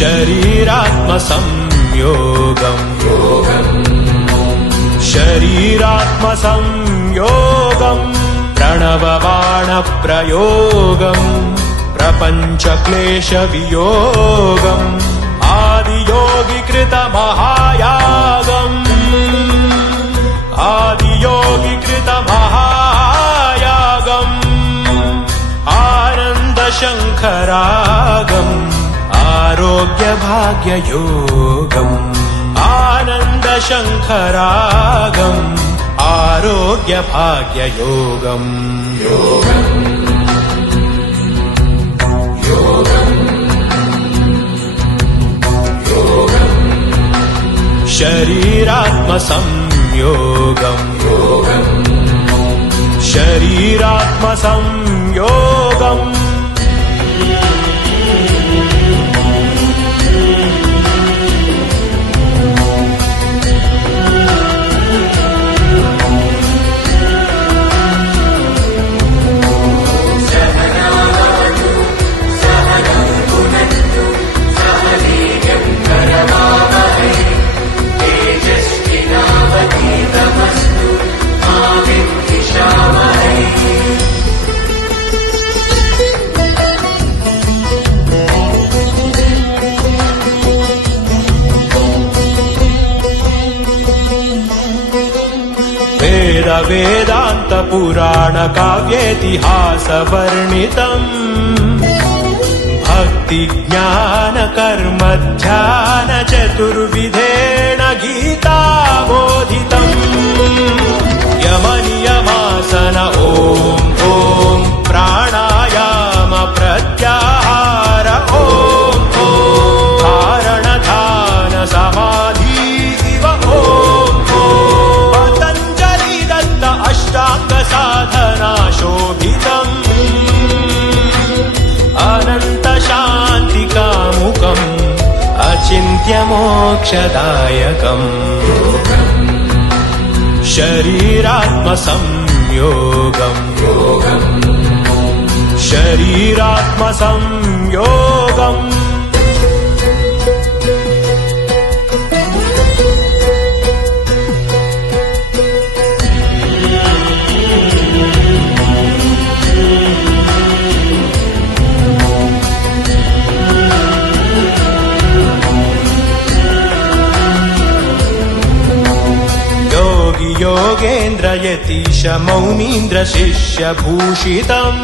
शरीरात्मसंयोगम् शरीरात्मसंयोगम् प्रणवबाणप्रयोगम् प्रपञ्चक्लेशवियोगम् आदियोगिकृतमहायागम् आदियोगिकृतमहायागम् आनन्दशङ्खरागम् आरोग्यभाग्ययोगम् आनन्दशङ्खरागम् आरोग्यभाग्ययोगम् शरीरात्मसंयोगम् शरीरात्मसंयोगम् वेदान्त पुराण काव्येतिहासवर्णितम् भक्ति ज्ञान कर्म ध्यान चतुर्विधेन गीता बोधितम् यमनियमासन ॐ प्राणायाम प्रत्याहार ॐ धारण ध्यान समाधि इव अष्टांग साधना शोभितम् अनंत शांति कामुकम् अचिन्त्य मोक्षदायकम् शरीरात्मसंयोगम् शरीरात्मसंयोगम् योगेन्द्र यतीश मौनीन्द्र शिष्य भूषितम्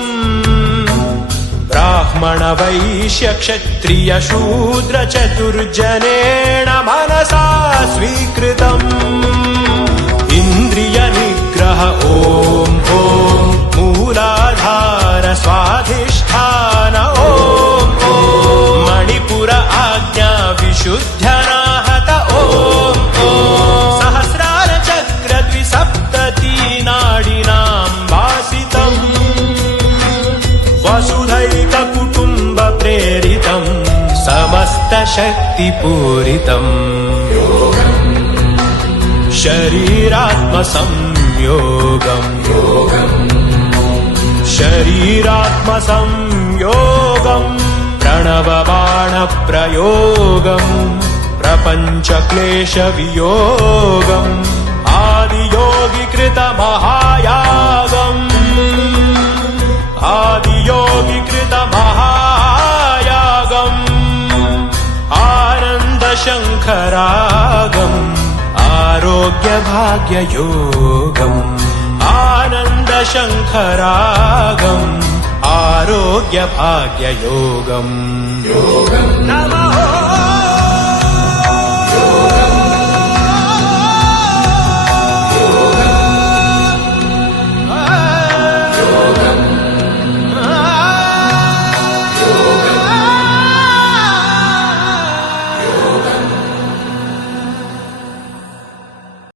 ब्राह्मण वैश्य क्षत्रिय शूद्र चतुर्जनेन मनसा स्वीकृतम् इन्द्रिय निग्रह ॐ मूलाधार स्वाधिष्ठान ॐ मणिपुर आज्ञा विशुद्ध्यनाहत ॐ सप्तती नाडिनां वासितम् वसुधैक कुटुम्ब प्रेरितम् समस्त शक्तिपूरितम् शरीरात्मसंयोगम् शरीरात्मसंयोगम् प्रणवबाणप्रयोगम् प्रपञ्चक्लेशवियोगम् आदियोगिकृतमहायागम् आदियोगिकृतमहायागम् आनन्दशङ्खरागम् आरोग्यभाग्ययोगम् आनन्दशङ्खरागम् आरोग्यभाग्ययोगम् नमः।